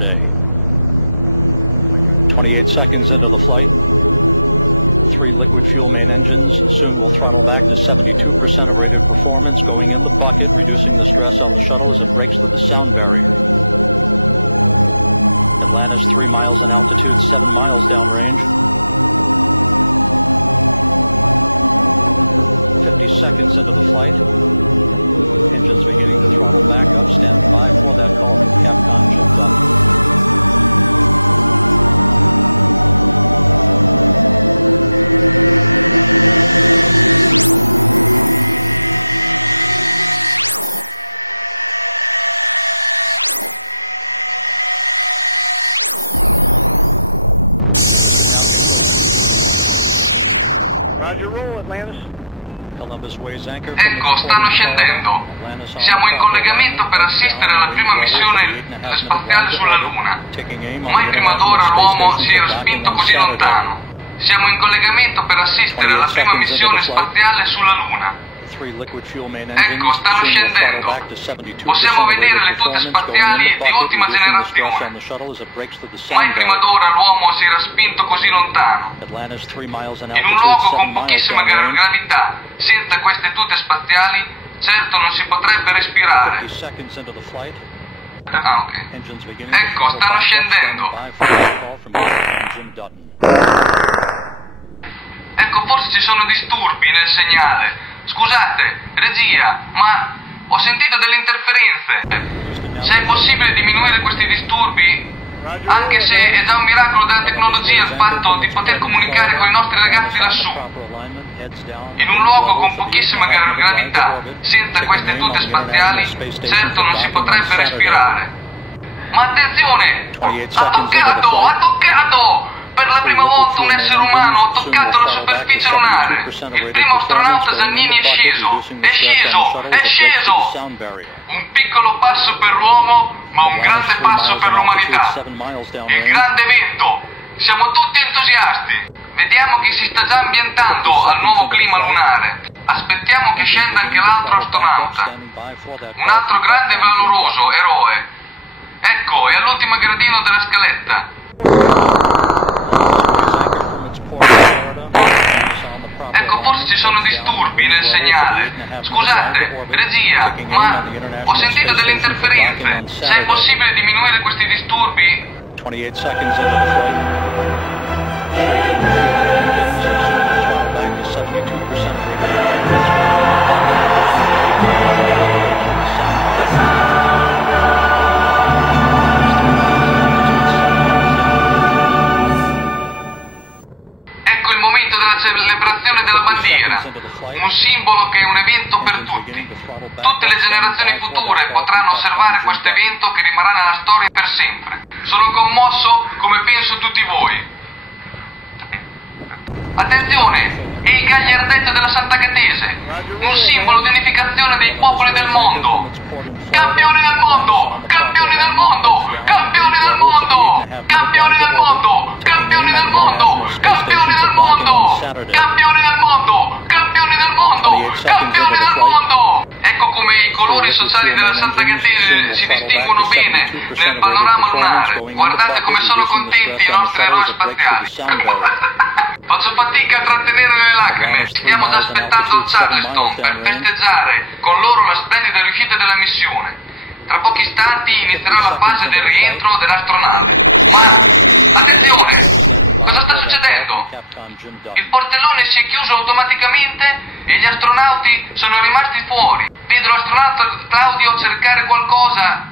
yesterday. 28 seconds into the flight. 3 liquid fuel main engines soon will throttle back to 72% of rated performance, going into bucket, reducing the stress on the shuttles and brakes with the sound barrier. Atlanta's 3 miles in altitude, 7 miles downrange. 30 seconds into the flight. Ecco, stanno scendendo. Siamo in collegamento per assistere alla prima missione spaziale sulla Luna. Mai prima d'ora l'uomo si era spinto così lontano. Siamo in collegamento per assistere alla prima missione spaziale sulla Luna. Ecco, stanno scendendo. Possiamo vedere le tute spaziali di ultima generazione. Mai prima d'ora l'uomo si era spinto così lontano. In un luogo con pochissima gravità, senza queste tute spaziali, certo non si potrebbe respirare. Ah, ok. Ecco, stanno scendendo. Ecco, forse ci sono disturbi nel segnale. Scusate, regia, ma ho sentito delle interferenze. Se è possibile diminuire questi disturbi, anche se è già un miracolo della tecnologia il fatto di poter comunicare con i nostri ragazzi lassù. In un luogo con pochissima gravità, senza queste tute spaziali, certo non si potrebbe respirare. Ma attenzione! Ha toccato! Ha toccato! Per la prima volta un essere umano ha toccato la superficie lunare. Il primo astronauta Giannini è sceso. È sceso! È sceso! Un piccolo passo per l'uomo, ma un grande passo per l'umanità. Il grande evento. Siamo tutti entusiasti. Vediamo che si sta già ambientando al nuovo clima lunare. Aspettiamo che scenda anche l'altro astronauta. Un altro grande e valoroso eroe. Ecco, è all'ultimo gradino della scaletta. Ecco, forse ci sono disturbi nel segnale. Scusate, regia, ma ho sentito delle interferenze. Se è possibile diminuire questi disturbi... 28 seconds into the flight. Back to 72% Ecco il momento della celebrazione della bandiera, un simbolo che è un evento per tutti. Tutte le generazioni future potranno osservare questo evento che rimarrà nella storia per sempre. Sono commosso come penso tutti voi. Attenzione! È il gagliardetto della Santa Catese, un simbolo di unificazione dei popoli del mondo. Campioni del mondo! Campioni del mondo! Campioni del mondo! Campioni del mondo! Campioni del mondo! Campioni del mondo! Campioni del mondo! Campioni del mondo! Campioni del mondo! Ecco come i colori sociali della Santa Catese si distinguono bene nel panorama lunare. Guardate come sono contenti i nostri eroi spaziali. Faccio fatica a trattenere le lacrime. Stiamo già aspettando Charleston per festeggiare con loro la splendida riuscita della missione. Tra pochi istanti inizierà la fase del rientro dell'astronave. Ma attenzione! Cosa sta succedendo? Il portellone si è chiuso automaticamente e gli astronauti sono rimasti fuori. Vedo l'astronauta Claudio cercare qualcosa.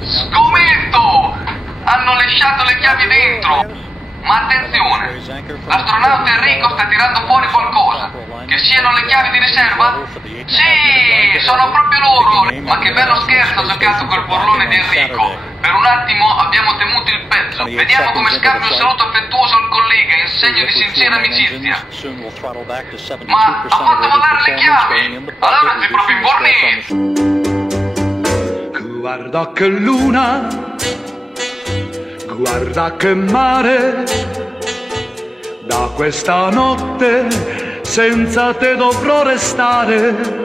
Scommetto! Hanno lasciato le chiavi dentro. Ma attenzione, l'astronauta Enrico sta tirando fuori qualcosa. Che siano le chiavi di riserva? Sì, sono proprio loro. Ma che bello scherzo ha giocato quel burlone di Enrico. Per un attimo abbiamo temuto il peggio. Vediamo come scambia un saluto affettuoso al collega in segno di sincera amicizia. Ma ha fatto volare le chiavi. Allora sei proprio in Guarda che luna, guarda che mare, da questa notte senza te dovrò restare.